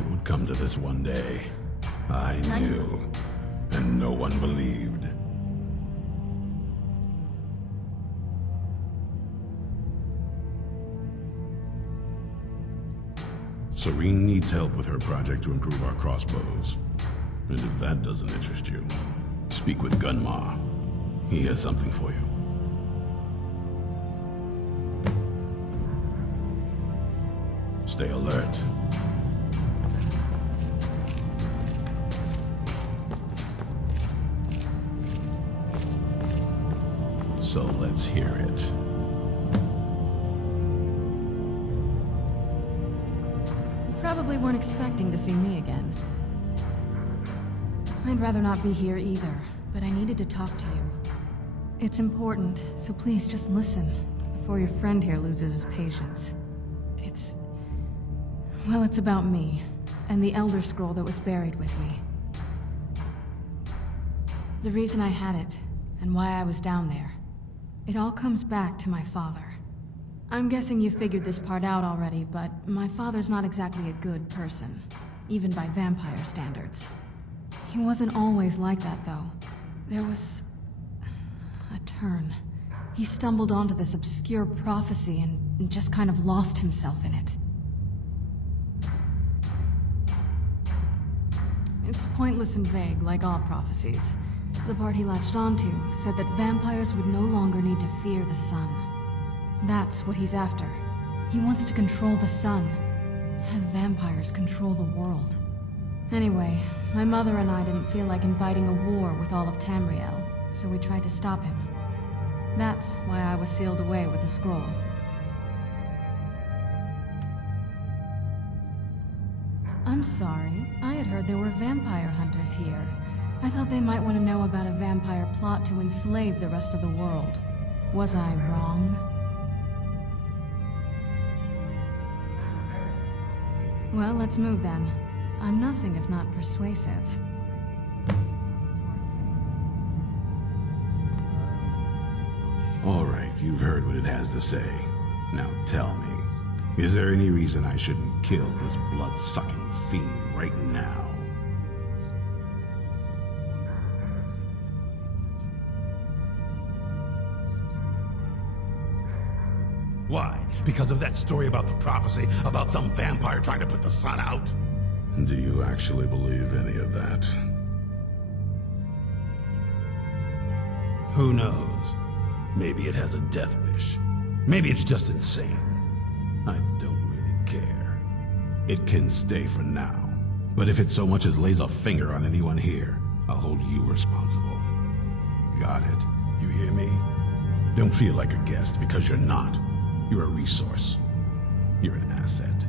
it would come to this one day. I knew, and no one believed. Serene needs help with her project to improve our crossbows. And if that doesn't interest you, speak with Gunma. He has something for you. Stay alert. So let's hear it. You probably weren't expecting to see me again. I'd rather not be here either, but I needed to talk to you. It's important, so please just listen before your friend here loses his patience. Well, it's about me, and the Elder Scroll that was buried with me. The reason I had it, and why I was down there. It all comes back to my father. I'm guessing you figured this part out already, but my father's not exactly a good person, even by vampire standards. He wasn't always like that, though. There was a turn. He stumbled onto this obscure prophecy and just kind of lost himself in it. It's pointless and vague, like all prophecies. The part he latched onto said that vampires would no longer need to fear the sun. That's what he's after. He wants to control the sun. Have vampires control the world. Anyway, my mother and I didn't feel like inviting a war with all of Tamriel, so we tried to stop him. That's why I was sealed away with the scroll. I'm sorry. I had heard there were vampire hunters here. I thought they might want to know about a vampire plot to enslave the rest of the world. Was I wrong? Well, let's move then. I'm nothing if not persuasive. All right, you've heard what it has to say. Now tell me, is there any reason I shouldn't kill this blood-sucking fiend right now? Why? Because of that story about the prophecy, about some vampire trying to put the sun out? Do you actually believe any of that? Who knows? Maybe it has a death wish. Maybe it's just insane. I don't really care. It can stay for now. But if it so much as lays a finger on anyone here, I'll hold you responsible. Got it? You hear me? Don't feel like a guest, because you're not. You're a resource. You're an asset.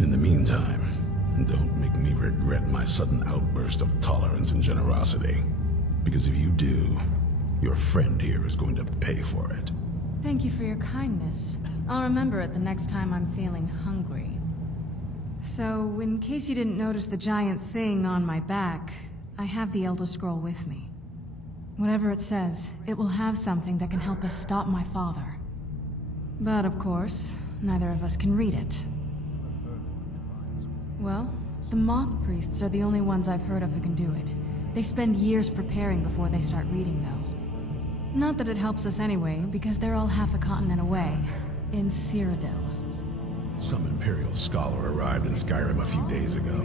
In the meantime, don't make me regret my sudden outburst of tolerance and generosity. Because if you do, your friend here is going to pay for it. Thank you for your kindness. I'll remember it the next time I'm feeling hungry. So, in case you didn't notice the giant thing on my back, I have the Elder Scroll with me. Whatever it says, it will have something that can help us stop my father. But of course, neither of us can read it. Well, the Moth priests are the only ones I've heard of who can do it. They spend years preparing before they start reading, though. Not that it helps us anyway, because they're all half a continent away, in Cyrodiil. Some Imperial scholar arrived in Skyrim a few days ago.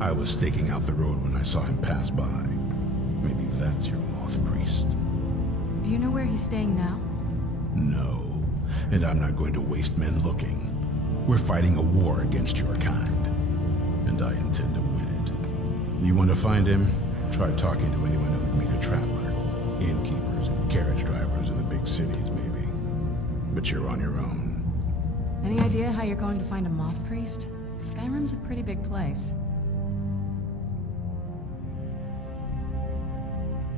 I was staking out the road when I saw him pass by. Maybe that's your Moth priest. Do you know where he's staying now? No, and I'm not going to waste men looking. We're fighting a war against your kind, and I intend to win it. You want to find him? Try talking to anyone who would meet a traveler. Innkeepers and carriage drivers in the big cities, maybe. But you're on your own. Any idea how you're going to find a Moth priest? Skyrim's a pretty big place.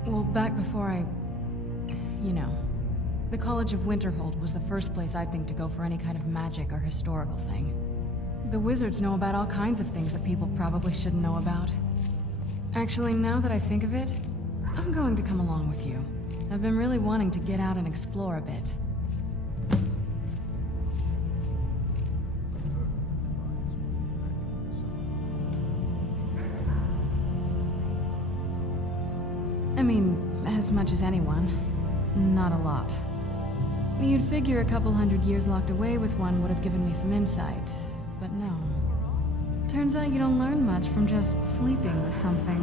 Well, back before you know. The College of Winterhold was the first place I'd think to go for any kind of magic or historical thing. The wizards know about all kinds of things that people probably shouldn't know about. Actually, now that I think of it, I'm going to come along with you. I've been really wanting to get out and explore a bit. mean, as much as anyone. Not a lot. You'd figure a couple hundred years locked away with one would have given me some insight, but no. Turns out you don't learn much from just sleeping with something.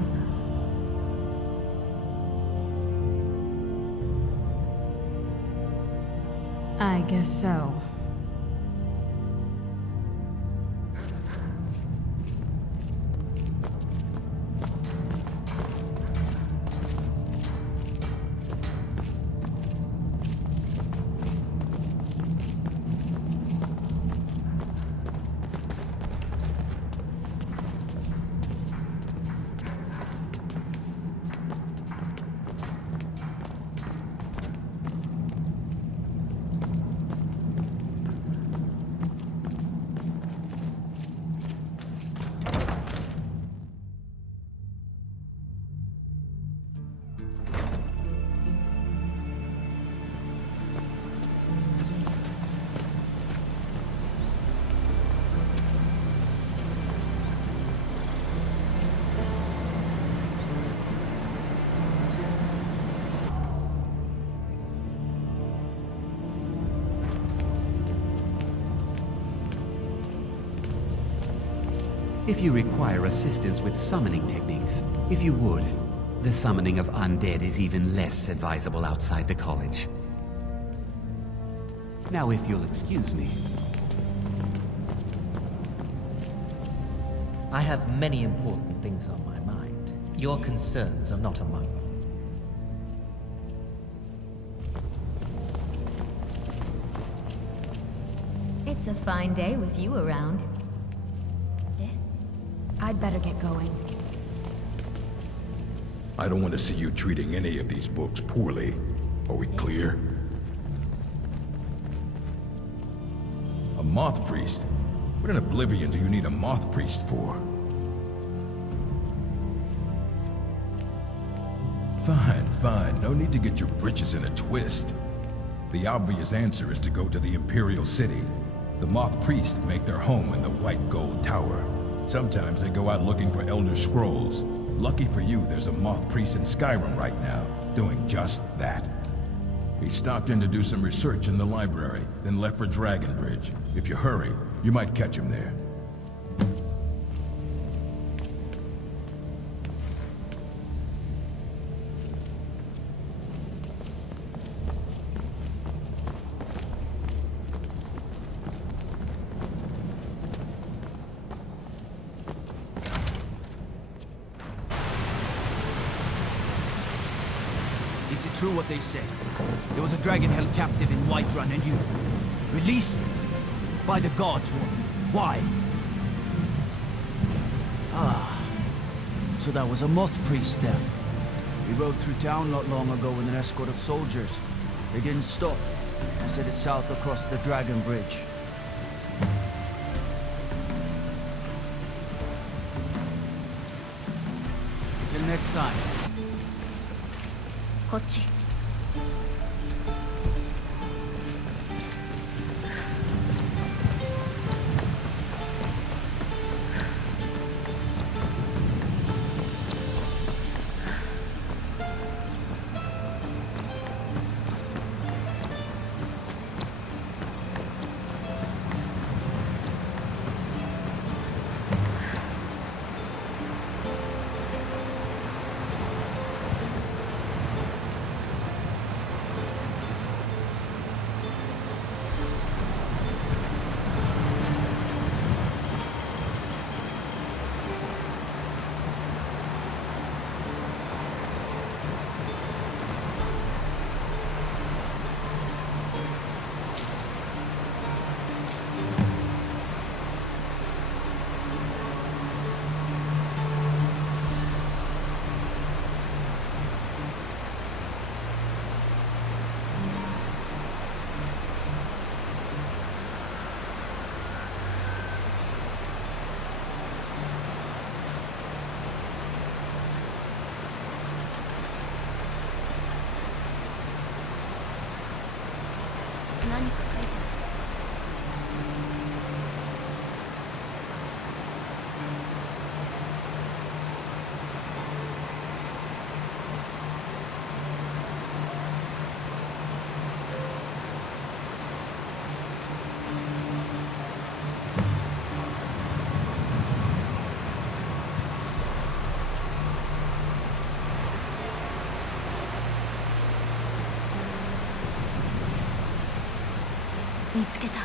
I guess so. If you require assistance with summoning techniques, if you would, the summoning of undead is even less advisable outside the college. Now, if you'll excuse me. I have many important things on my mind. Your concerns are not among them. It's a fine day with you around. I'd better get going. I don't want to see you treating any of these books poorly. Are we clear? A Moth priest? What in Oblivion do you need a Moth priest for? Fine, fine. No need to get your britches in a twist. The obvious answer is to go to the Imperial City. The Moth priests make their home in the White Gold Tower. Sometimes they go out looking for Elder Scrolls. Lucky for you, there's a Moth priest in Skyrim right now, doing just that. He stopped in to do some research in the library, then left for Dragonbridge. If you hurry, you might catch him there. Is it true what they say? There was a dragon held captive in Whiterun and you released it? By the gods, woman. Why? Ah. So that was a Moth priest then. He rode through town not long ago with an escort of soldiers. They didn't stop. Just headed south across the Dragon Bridge. Till next time. こっち。何か書いてある。見つけた。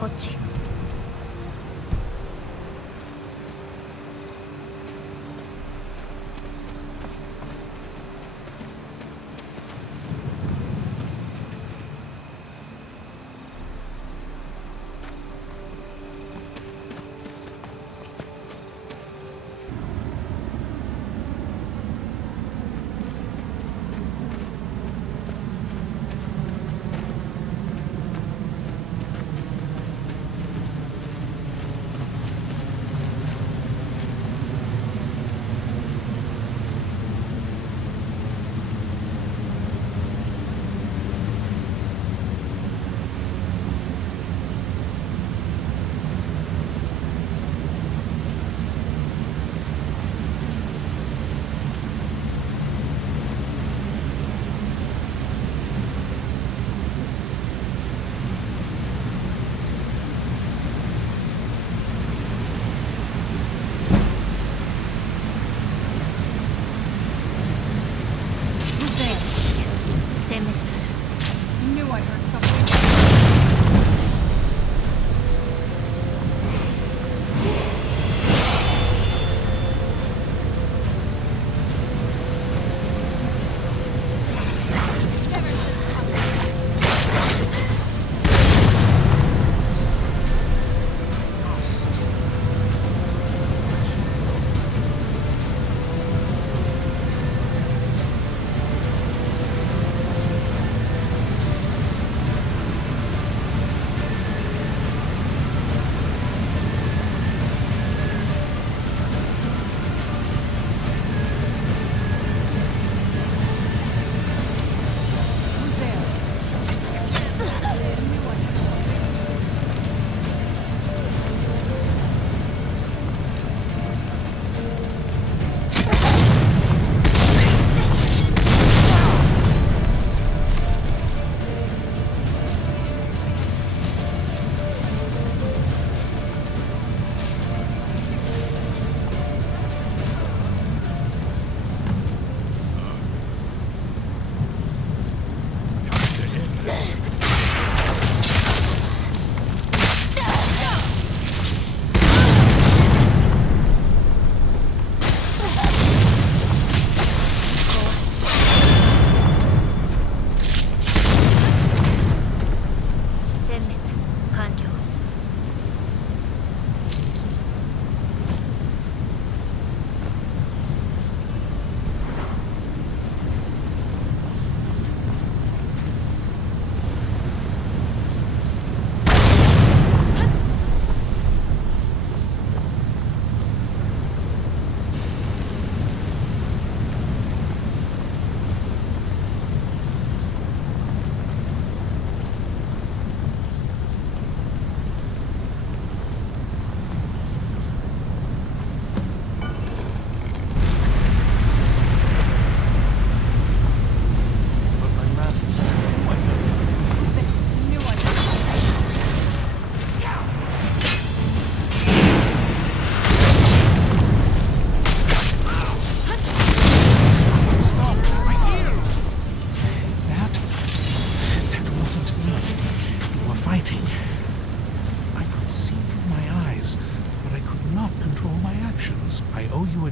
こっち。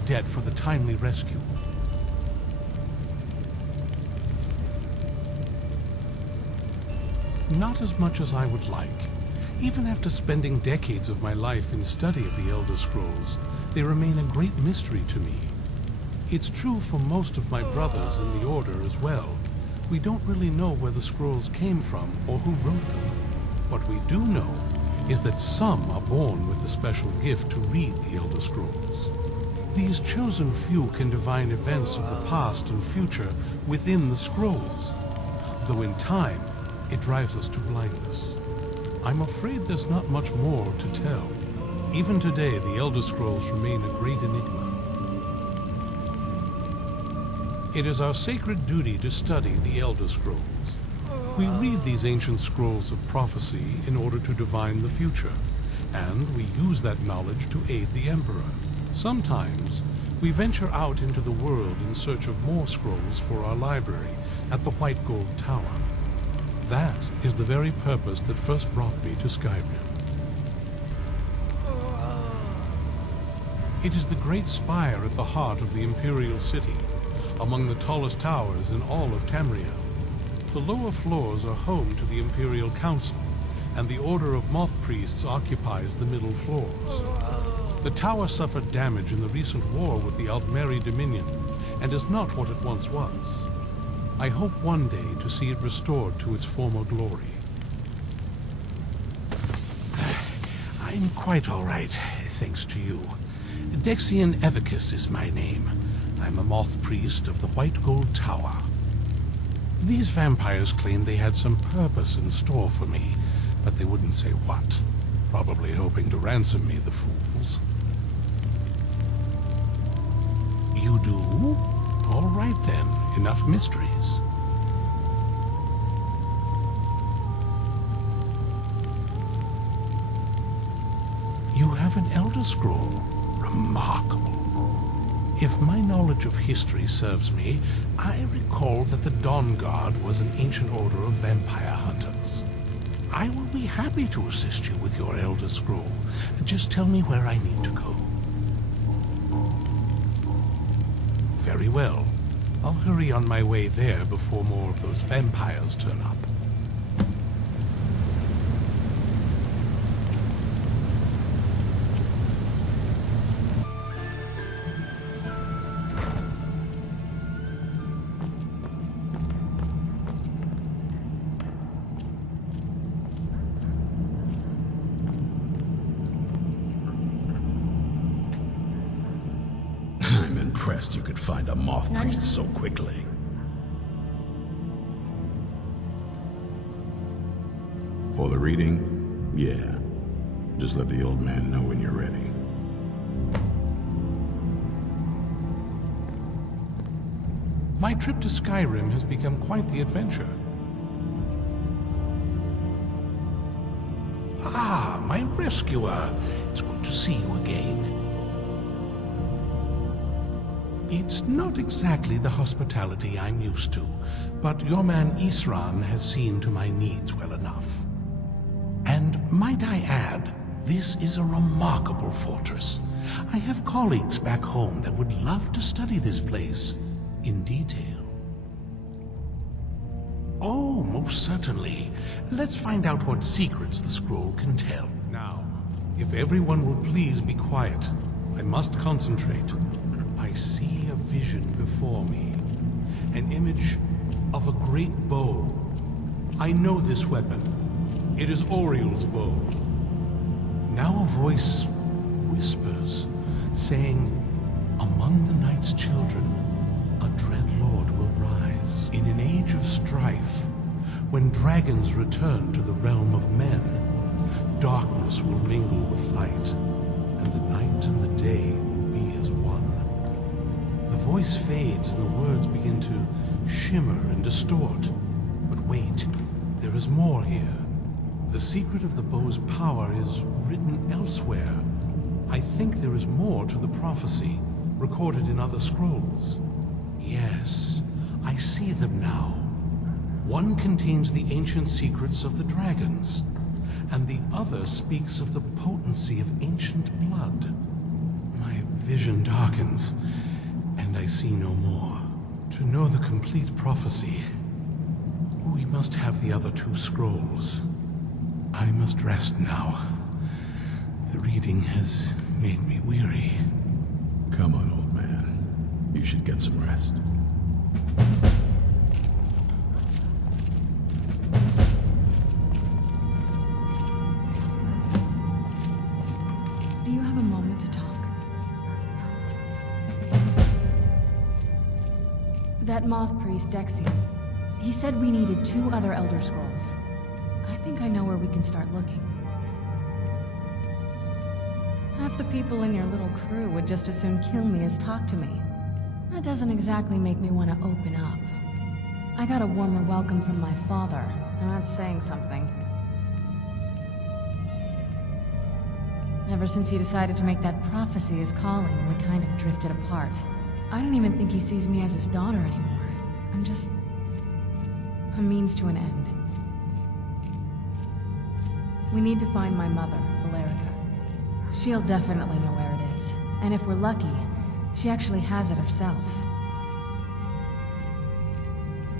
Debt for the timely rescue. Not as much as I would like. Even after spending decades of my life in study of the Elder Scrolls, they remain a great mystery to me. It's true for most of my brothers in the Order as well, We don't really know where the scrolls came from or who wrote them. What we do know is that some are born with the special gift to read the Elder Scrolls. These chosen few can divine events of the past and future within the scrolls, though in time, it drives us to blindness. I'm afraid there's not much more to tell. Even today, the Elder Scrolls remain a great enigma. It is our sacred duty to study the Elder Scrolls. We read these ancient scrolls of prophecy in order to divine the future, and we use that knowledge to aid the Emperor. Sometimes, we venture out into the world in search of more scrolls for our library at the White Gold Tower. That is the very purpose that first brought me to Skyrim. It is the great spire at the heart of the Imperial City, among the tallest towers in all of Tamriel. The lower floors are home to the Imperial Council, and the Order of Moth Priests occupies the middle floors. The tower suffered damage in the recent war with the Altmeri Dominion, and is not what it once was. I hope one day to see it restored to its former glory. I'm quite all right, thanks to you. Dexian Evicus is my name. I'm a Moth Priest of the White Gold Tower. These vampires claimed they had some purpose in store for me, but they wouldn't say what. Probably hoping to ransom me, the fools. You do? All right then, enough mysteries. You have an Elder Scroll. Remarkable. If my knowledge of history serves me, I recall that the Dawnguard was an ancient order of vampire hunters. I will be happy to assist you with your Elder Scroll. Just tell me where I need to go. Very well. I'll hurry on my way there before more of those vampires turn up. I'm impressed you could find a Moth Priest so quickly. For the reading? Yeah. Just let the old man know when you're ready. My trip to Skyrim has become quite the adventure. Ah, my rescuer. It's good to see you again. It's not exactly the hospitality I'm used to, but your man Isran has seen to my needs well enough. And might I add, this is a remarkable fortress. I have colleagues back home that would love to study this place in detail. Oh, most certainly. Let's find out what secrets the scroll can tell. Now, if everyone will please be quiet, I must concentrate. I see a vision before me, an image of a great bow. I know this weapon. It is Oriel's bow. Now a voice whispers, saying, among the night's children, a dread lord will rise. In an age of strife, when dragons return to the realm of men, darkness will mingle with light, and the night and the day will be as one. The voice fades and the words begin to shimmer and distort. But wait, there is more here. The secret of the bow's power is written elsewhere. I think there is more to the prophecy, recorded in other scrolls. Yes, I see them now. One contains the ancient secrets of the dragons, and the other speaks of the potency of ancient blood. My vision darkens, and I see no more. To know the complete prophecy, we must have the other two scrolls. I must rest now. The reading has made me weary. Come on, old man. You should get some rest. that Moth priest, Dexia. He said we needed 2 other Elder Scrolls. I think I know where we can start looking. Half the people in your little crew would just as soon kill me as talk to me. That doesn't exactly make me want to open up. I got a warmer welcome from my father, and that's saying something. Ever since he decided to make that prophecy his calling, we kind of drifted apart. I don't even think he sees me as his daughter anymore. I'm just a means to an end. We need to find my mother, Valerica. She'll definitely know where it is, and if we're lucky, she actually has it herself.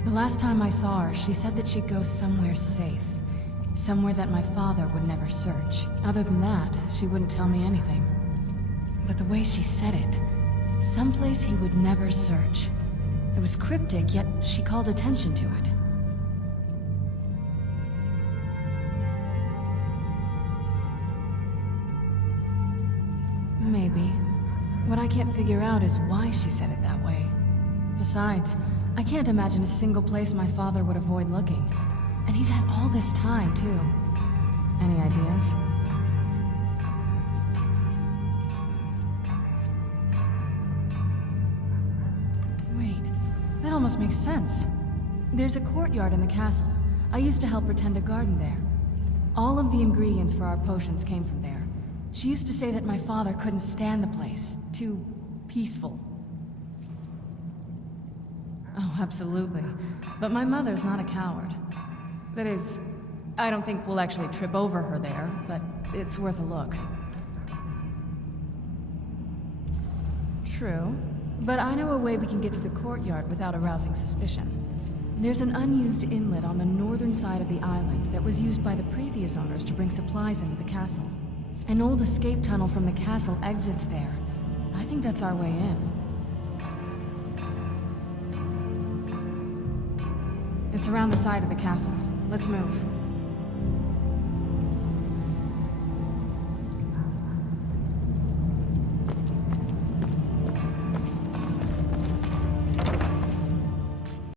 The last time I saw her, she said that she'd go somewhere safe. Somewhere that my father would never search. Other than that, she wouldn't tell me anything. But the way she said it, someplace he would never search. It was cryptic, yet she called attention to it. Maybe. What I can't figure out is why she said it that way. Besides, I can't imagine a single place my father would avoid looking. And he's had all this time, too. Any ideas? Wait, that almost makes sense. There's a courtyard in the castle. I used to help her tend a garden there. All of the ingredients for our potions came from there. She used to say that my father couldn't stand the place. Too peaceful. Oh, absolutely. But my mother's not a coward. That is, I don't think we'll actually trip over her there, but it's worth a look. True, but I know a way we can get to the courtyard without arousing suspicion. There's an unused inlet on the northern side of the island that was used by the previous owners to bring supplies into the castle. An old escape tunnel from the castle exits there. I think that's our way in. It's around the side of the castle. Let's move.